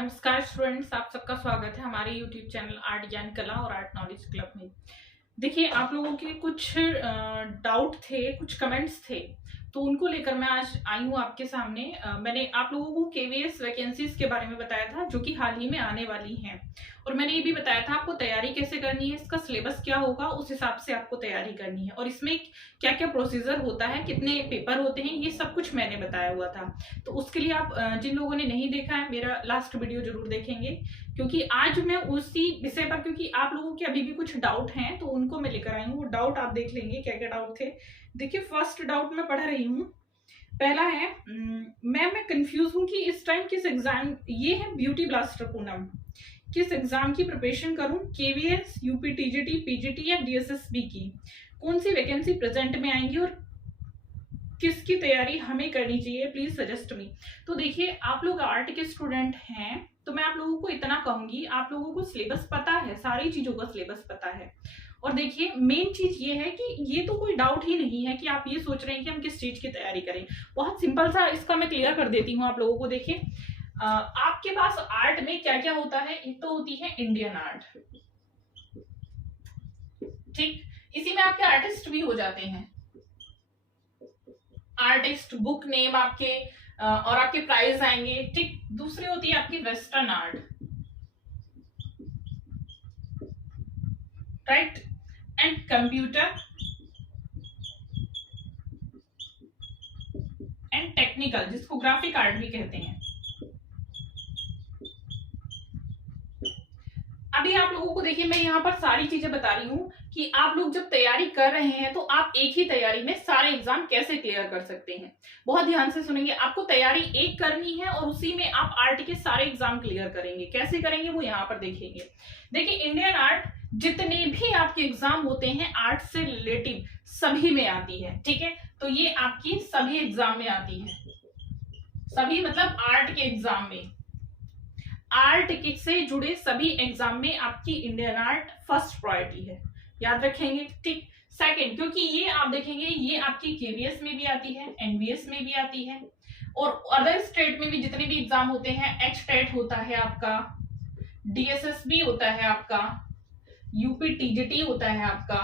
नमस्कार स्टूडेंट्स, आप सबका स्वागत है हमारे यूट्यूब चैनल आर्ट ज्ञान कला और आर्ट नॉलेज क्लब में। देखिए, आप लोगों के कुछ डाउट थे, कुछ कमेंट्स थे, तो उनको लेकर मैं आज आई हूँ आपके सामने। मैंने आप लोगों को केवीएस वैकेंसीज के बारे में बताया था जो कि हाल ही में आने वाली हैं, और मैंने ये भी बताया था आपको तैयारी कैसे करनी है, इसका सिलेबस क्या होगा, उस हिसाब से आपको तैयारी करनी है और इसमें क्या क्या प्रोसीजर होता है, कितने पेपर होते हैं, ये सब कुछ मैंने बताया हुआ था। तो उसके लिए आप जिन लोगों ने नहीं देखा है, मेरा लास्ट वीडियो जरूर देखेंगे, क्योंकि आज मैं उसी विषय पर, क्योंकि आप लोगों के अभी भी कुछ डाउट हैं तो उनको मैं लेकर आई हूँ। वो डाउट आप देख लेंगे क्या क्या डाउट थे। देखिए, फर्स्ट डाउट मैं पढ़ रही हूँ। पहला है, मैं कंफ्यूज हूँ कि इस टाइम किस एग्जाम, ये है ब्यूटी ब्लास्टर पूनम, किस एग्जाम की प्रिपरेशन करूं, केवीएस, यूपी टीजीटी, पीजीटी या डीएसएसबी की, कौन सी वैकेंसी प्रेजेंट में आएंगी और किसकी तैयारी हमें करनी चाहिए, प्लीज सजेस्ट मी। तो देखिए, आप लोग आर्ट के स्टूडेंट हैं तो मैं आप लोगों को इतना कहूंगी, आप लोगों को सिलेबस पता है, सारी चीजों का सिलेबस पता है। और देखिए, मेन चीज ये है कि ये तो कोई डाउट ही नहीं है कि आप ये सोच रहे हैं कि हम किस चीज की तैयारी करें। बहुत सिंपल सा इसका मैं क्लियर कर देती हूँ आप लोगों को। देखिए, आपके पास आर्ट में क्या क्या होता है। एक तो होती है इंडियन आर्ट, ठीक, इसी में आपके आर्टिस्ट भी हो जाते हैं, आर्टिस्ट, बुक नेम आपके और आपके प्राइस आएंगे, ठीक। दूसरी होती है आपकी western art, right, and computer and technical, जिसको ग्राफिक आर्ट भी कहते हैं। अभी आप लोगों को देखिए, मैं यहाँ पर सारी चीजें बता रही हूँ कि आप लोग जब तैयारी कर रहे हैं तो आप एक ही तैयारी में सारे एग्जाम कैसे क्लियर कर सकते हैं। बहुत ध्यान से सुनेंगे, आपको तैयारी एक करनी है और उसी में आप आर्ट के सारे एग्जाम क्लियर करेंगे। कैसे करेंगे वो यहाँ पर देखेंगे। देखिए, इंडियन आर्ट जितने भी आपके एग्जाम होते हैं आर्ट से रिलेटिव सभी में आती है, ठीक है। तो ये आपकी सभी एग्जाम में आती है, सभी मतलब आर्ट के एग्जाम में, आर्ट से जुड़े सभी एग्जाम में आपकी इंडियन आर्ट फर्स्ट प्रायोरिटी है, याद रखेंगे, ठीक। सेकंड, क्योंकि ये आप देखेंगे ये आपकी केवीएस में भी आती है, एनवीएस में भी आती है, और अदर स्टेट में भी जितने भी एग्जाम होते हैं, एचटेट होता है आपका, डीएसएसबी होता है आपका, यूपी टीजीटी होता है आपका,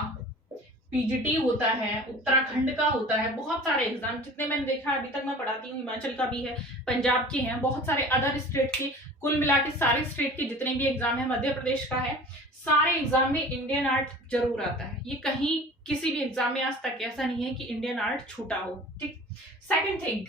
पीजीटी होता है, उत्तराखंड का होता है, बहुत सारे एग्जाम जितने मैंने देखा अभी तक, मैं पढ़ाती हूँ, हिमाचल का भी है, पंजाब के हैं, बहुत सारे अदर स्टेट के, कुल मिला के सारे स्टेट के जितने भी एग्जाम है, मध्य प्रदेश का है, सारे एग्जाम में इंडियन आर्ट जरूर आता है। ये कहीं किसी भी एग्जाम में आज तक ऐसा नहीं है कि इंडियन आर्ट छूटा हो, ठीक। सेकंड थिंग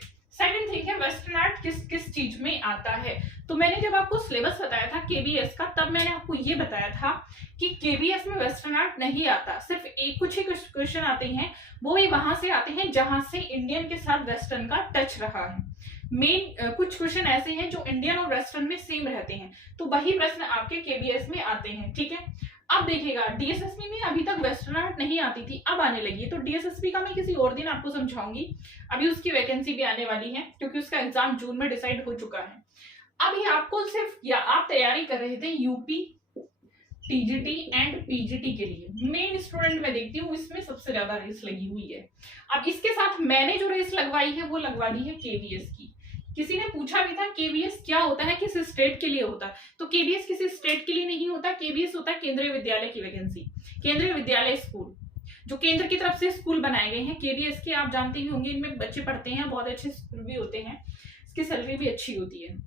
है वेस्टर्न आर्ट किस किस चीज में आता है। तो मैंने जब आपको सिलेबस बताया था केवीएस का, तब मैंने आपको ये बताया था कि केवीएस में वेस्टर्न आर्ट नहीं आता, सिर्फ एक कुछ ही क्वेश्चन आते हैं, वो भी वहां से आते हैं जहां से इंडियन के साथ वेस्टर्न का टच रहा है। मेन कुछ क्वेश्चन ऐसे हैं जो इंडियन और वेस्टर्न में सेम रहते हैं, तो वही प्रश्न आपके केवीएस में आते हैं, ठीक है। अब देखिएगा, डीएसएसबी में अभी तक वेस्टर्न आर्ट नहीं आती थी, अब आने लगी है, तो डीएसएसबी का मैं किसी और दिन आपको समझाऊंगी। अभी उसकी वैकेंसी भी आने वाली है, क्योंकि उसका एग्जाम जून में डिसाइड हो चुका है। अभी आपको सिर्फ, या आप तैयारी कर रहे थे यूपी टीजीटी एंड पीजीटी के लिए, मेन स्टूडेंट मैं देखती हूँ इसमें सबसे ज्यादा रेस लगी हुई है। अब इसके साथ मैंने जो रेस लगवाई है वो लगवा दी है केवीएस की। किसी ने पूछा भी था केवीएस क्या होता है, किस स्टेट के लिए होता है, तो केवीएस किसी स्टेट के लिए नहीं होता, केवीएस होता है केंद्रीय विद्यालय की वैकेंसी, केंद्रीय विद्यालय स्कूल, जो केंद्र की तरफ से स्कूल बनाए गए हैं केवीएस के, आप जानते ही होंगे, इनमें बच्चे पढ़ते हैं, बहुत अच्छे स्कूल भी होते हैं, इसकी सैलरी भी अच्छी होती है।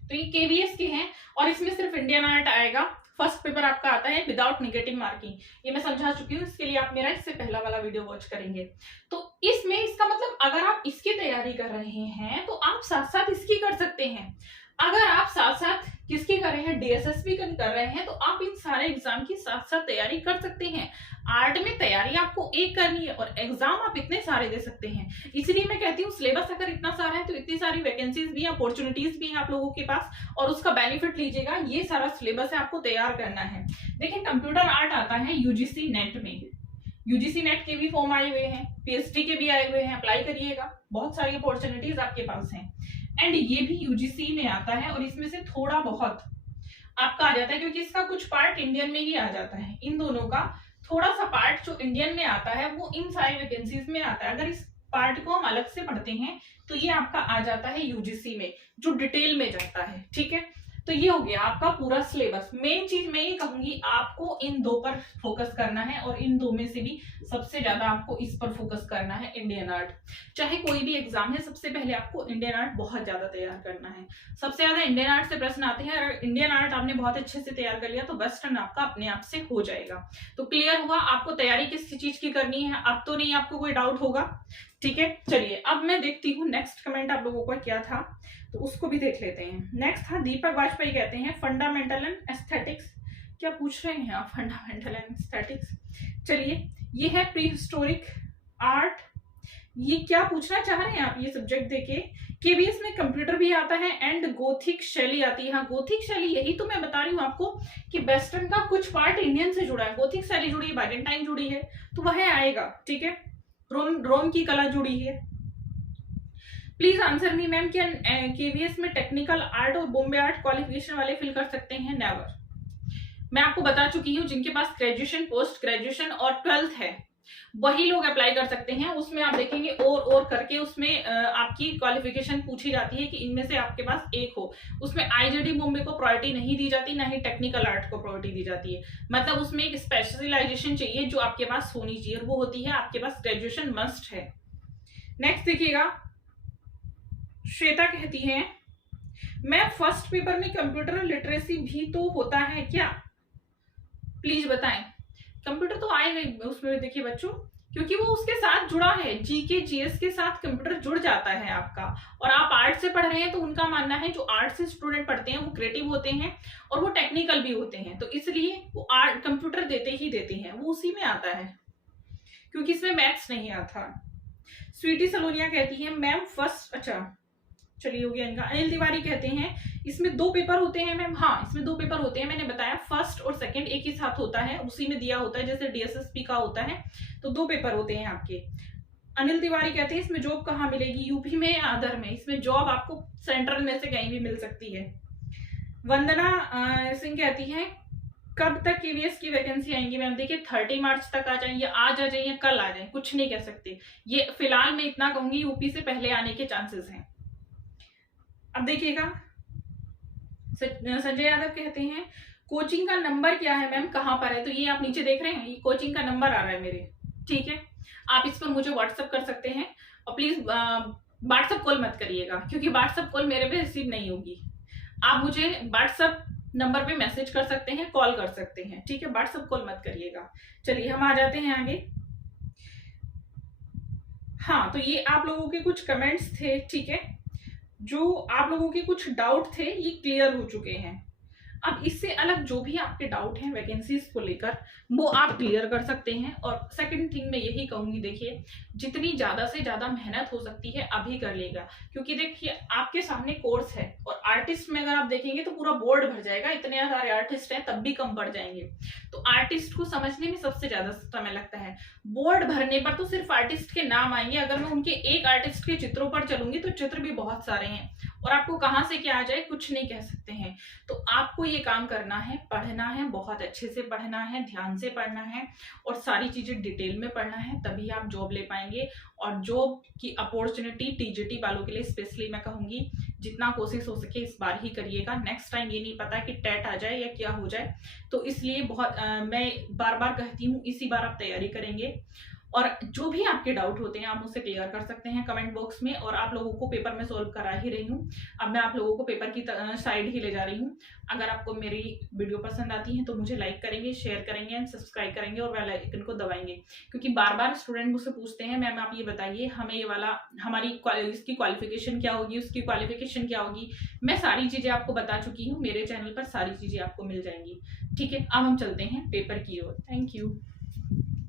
तो ये केवीएस के हैं और इसमें सिर्फ इंडियन आर्ट आएगा। फर्स्ट पेपर आपका आता है विदाउट नेगेटिव मार्किंग, ये मैं समझा चुकी हूँ, इसके लिए आप मेरा इससे पहला वाला वीडियो वॉच करेंगे। तो इसमें इसका मतलब, अगर आप इसकी तैयारी कर रहे हैं तो आप साथ साथ इसकी कर सकते हैं। अगर आप साथ साथ किसकी कर रहे हैं, डीएसएसबी कर रहे हैं, तो आप इन सारे एग्जाम की साथ साथ तैयारी कर सकते हैं। आर्ट में तैयारी आपको एक करनी है और एग्जाम आप इतने सारे दे सकते हैं। इसलिए मैं कहती हूँ सिलेबस अगर इतना सारा है तो इतनी सारी वैकेंसीज भी, अपॉर्चुनिटीज भी है आप लोगों के पास, और उसका बेनिफिट लीजिएगा। ये सारा सिलेबस है, आपको तैयार करना है। देखिए, कंप्यूटर आर्ट आता है यूजीसी नेट में, यूजीसी नेट के भी फॉर्म आए हुए हैं, पीएचडी के भी आए हुए हैं, अप्लाई करिएगा, बहुत सारी अपॉर्चुनिटीज आपके पास हैं। एंड ये भी यूजीसी में आता है और इसमें से थोड़ा बहुत आपका आ जाता है, क्योंकि इसका कुछ पार्ट इंडियन में ही आ जाता है। इन दोनों का थोड़ा सा पार्ट जो इंडियन में आता है वो इन सारी वैकेंसीज में आता है। अगर इस पार्ट को हम अलग से पढ़ते हैं तो ये आपका आ जाता है यूजीसी में, जो डिटेल में जाता है, ठीक है। तो ये हो गया आपका पूरा सिलेबस। मेन चीज मैं ये कहूंगी आपको इन दो पर फोकस करना है, और इन दो में से भी सबसे ज्यादा आपको इस पर फोकस करना है, इंडियन आर्ट। चाहे कोई भी एग्जाम है, सबसे पहले आपको इंडियन आर्ट बहुत ज्यादा तैयार करना है। सबसे ज्यादा इंडियन आर्ट से प्रश्न आते हैं। अगर इंडियन आर्ट आपने बहुत अच्छे से तैयार कर लिया तो वेस्टर्न आपका अपने आप से हो जाएगा। तो क्लियर हुआ आपको तैयारी किस चीज की करनी है, अब तो नहीं आपको कोई डाउट होगा। ठीक है, चलिए अब मैं देखती हूँ नेक्स्ट कमेंट आप लोगों का क्या था, तो उसको भी देख लेते हैं। नेक्स्ट था दीपक वाजपेयी, कहते हैं फंडामेंटल एंड एस्थेटिक्स। क्या पूछ रहे हैं आप, फंडामेंटल एंड एस्थेटिक्स? चलिए, ये है प्री हिस्टोरिक आर्ट। ये क्या पूछना चाह रहे हैं आप ये सब्जेक्ट देके? केवीएस में कंप्यूटर भी आता है एंड गोथिक शैली आती है। हाँ, गोथिक शैली, यही तो मैं बता रही हूँ आपको कि वेस्टर्न का कुछ पार्ट इंडियन से जुड़ा है, गोथिक शैली जुड़ी है, बाइजेंटाइन जुड़ी है, तो वह आएगा। ठीक है, रोम की कला जुड़ी है। प्लीज आंसर मी मैम, क्या केवीएस में टेक्निकल आर्ट और बॉम्बे आर्ट क्वालिफिकेशन वाले फिल कर सकते हैं? नेवर। मैं आपको बता चुकी हूँ, जिनके पास ग्रेजुएशन, पोस्ट ग्रेजुएशन और 12th है वही लोग अप्लाई कर सकते हैं। उसमें आप देखेंगे और करके उसमें आपकी क्वालिफिकेशन पूछी जाती है कि इनमें से आपके पास एक हो। उसमें आईजीडी बॉम्बे को प्रायोरिटी नहीं दी जाती, ना ही टेक्निकल आर्ट को प्रायोरिटी दी जाती है। मतलब उसमें एक स्पेशलाइजेशन चाहिए जो आपके पास होनी चाहिए, और वो होती है आपके पास ग्रेजुएशन मस्ट है। नेक्स्ट देखिएगा, श्वेता कहती है मैं फर्स्ट पेपर में कंप्यूटर लिटरेसी भी तो होता है क्या? प्लीज बताएं। कंप्यूटर तो आएगा उसमें, देखिए बच्चों, क्योंकि वो उसके साथ जुड़ा है, जीके जीएस के साथ कंप्यूटर जुड़ जाता है आपका। और आप आर्ट से पढ़ रहे हैं तो उनका मानना है जो आर्ट से स्टूडेंट पढ़ते हैं वो क्रिएटिव होते हैं और वो टेक्निकल भी होते हैं, तो इसलिए वो आर्ट कंप्यूटर देते ही देते हैं, वो उसी में आता है, क्योंकि इसमें मैथ्स नहीं आता। स्वीटी सलोनिया कहती है मैम फर्स्ट, अच्छा चलिए हो गया इनका। अनिल तिवारी कहते हैं इसमें 2 पेपर होते हैं मैम। हाँ, इसमें 2 पेपर होते हैं, मैंने बताया फर्स्ट और सेकंड एक ही साथ होता है, उसी में दिया होता है जैसे डीएसएसपी का होता है, तो 2 पेपर होते हैं आपके। अनिल तिवारी कहते हैं इसमें जॉब कहाँ मिलेगी? यूपी में या अदर में? इसमें जॉब आपको सेंट्रल में से कहीं भी मिल सकती है। वंदना सिंह कहती है कब तक केवीएस की वैकेंसी आएंगी मैम? देखिए 30 मार्च तक आ जाए, या आज आ जाए या कल आ जाए, कुछ नहीं कह सकते। ये फिलहाल मैं इतना कहूंगी यूपी से पहले आने के चांसेस हैं। अब देखिएगा, संजय यादव कहते हैं कोचिंग का नंबर क्या है मैम, कहाँ पर है? तो ये आप नीचे देख रहे हैं, ये कोचिंग का नंबर आ रहा है मेरे। ठीक है, आप इस पर मुझे व्हाट्सअप कर सकते हैं, और प्लीज व्हाट्सअप कॉल मत करिएगा, क्योंकि व्हाट्सअप कॉल मेरे पे रिसीव नहीं होगी। आप मुझे व्हाट्सअप नंबर पे मैसेज कर सकते हैं, कॉल कर सकते हैं। ठीक है, व्हाट्सअप कॉल मत करिएगा। चलिए हम आ जाते हैं आगे। हाँ, तो ये आप लोगों के कुछ कमेंट्स थे। ठीक है, जो आप लोगों के कुछ डाउट थे ये क्लियर हो चुके हैं। अब इससे अलग जो भी आपके डाउट हैं वैकेंसीज को लेकर, वो आप क्लियर कर सकते हैं। और सेकंड थिंग मैं यही कहूंगी, देखिए जितनी ज्यादा से ज्यादा मेहनत हो सकती है अभी कर लेगा, क्योंकि देखिए आपके सामने कोर्स है, और आर्टिस्ट में अगर आप देखेंगे तो पूरा बोर्ड भर जाएगा, इतने सारे आर्टिस्ट हैं तब भी कम पड़ जाएंगे। तो आर्टिस्ट को समझने में सबसे ज्यादा समय लगता है। बोर्ड भरने पर तो सिर्फ आर्टिस्ट के नाम आएंगे, अगर मैं उनके एक आर्टिस्ट के चित्रों पर चलूंगी तो चित्र भी बहुत सारे हैं, और आपको कहाँ से क्या आ जाए कुछ नहीं कह सकते हैं। तो आपको ये काम करना है, पढ़ना है, बहुत अच्छे से पढ़ना है, ध्यान से पढ़ना है, और सारी चीजें डिटेल में पढ़ना है, तभी आप जॉब ले पाएंगे। और जॉब की अपॉर्चुनिटी टीजीटी वालों के लिए स्पेशली मैं कहूंगी जितना कोशिश हो सके इस बार ही करिएगा। नेक्स्ट टाइम ये नहीं पता कि टेट आ जाए या क्या हो जाए, तो इसलिए बहुत मैं बार बार कहती हूँ इसी बार आप तैयारी करेंगे। और जो भी आपके डाउट होते हैं आप मुझसे क्लियर कर सकते हैं कमेंट बॉक्स में, और आप लोगों को पेपर में सॉल्व करा ही रही हूँ। अब मैं आप लोगों को पेपर की साइड ही ले जा रही हूँ। अगर आपको मेरी वीडियो पसंद आती है तो मुझे लाइक करेंगे, शेयर करेंगे एंड सब्सक्राइब करेंगे, और बेल आइकन को दबाएंगे, क्योंकि बार बार स्टूडेंट मुझसे पूछते हैं मैम आप ये बताइए हमें ये वाला हमारी इसकी क्वालिफिकेशन क्या होगी, उसकी क्वालिफिकेशन क्या होगी। मैं सारी चीजें आपको बता चुकी हूँ, मेरे चैनल पर सारी चीजें आपको मिल जाएंगी। ठीक है, अब हम चलते हैं पेपर की ओर। Thank you.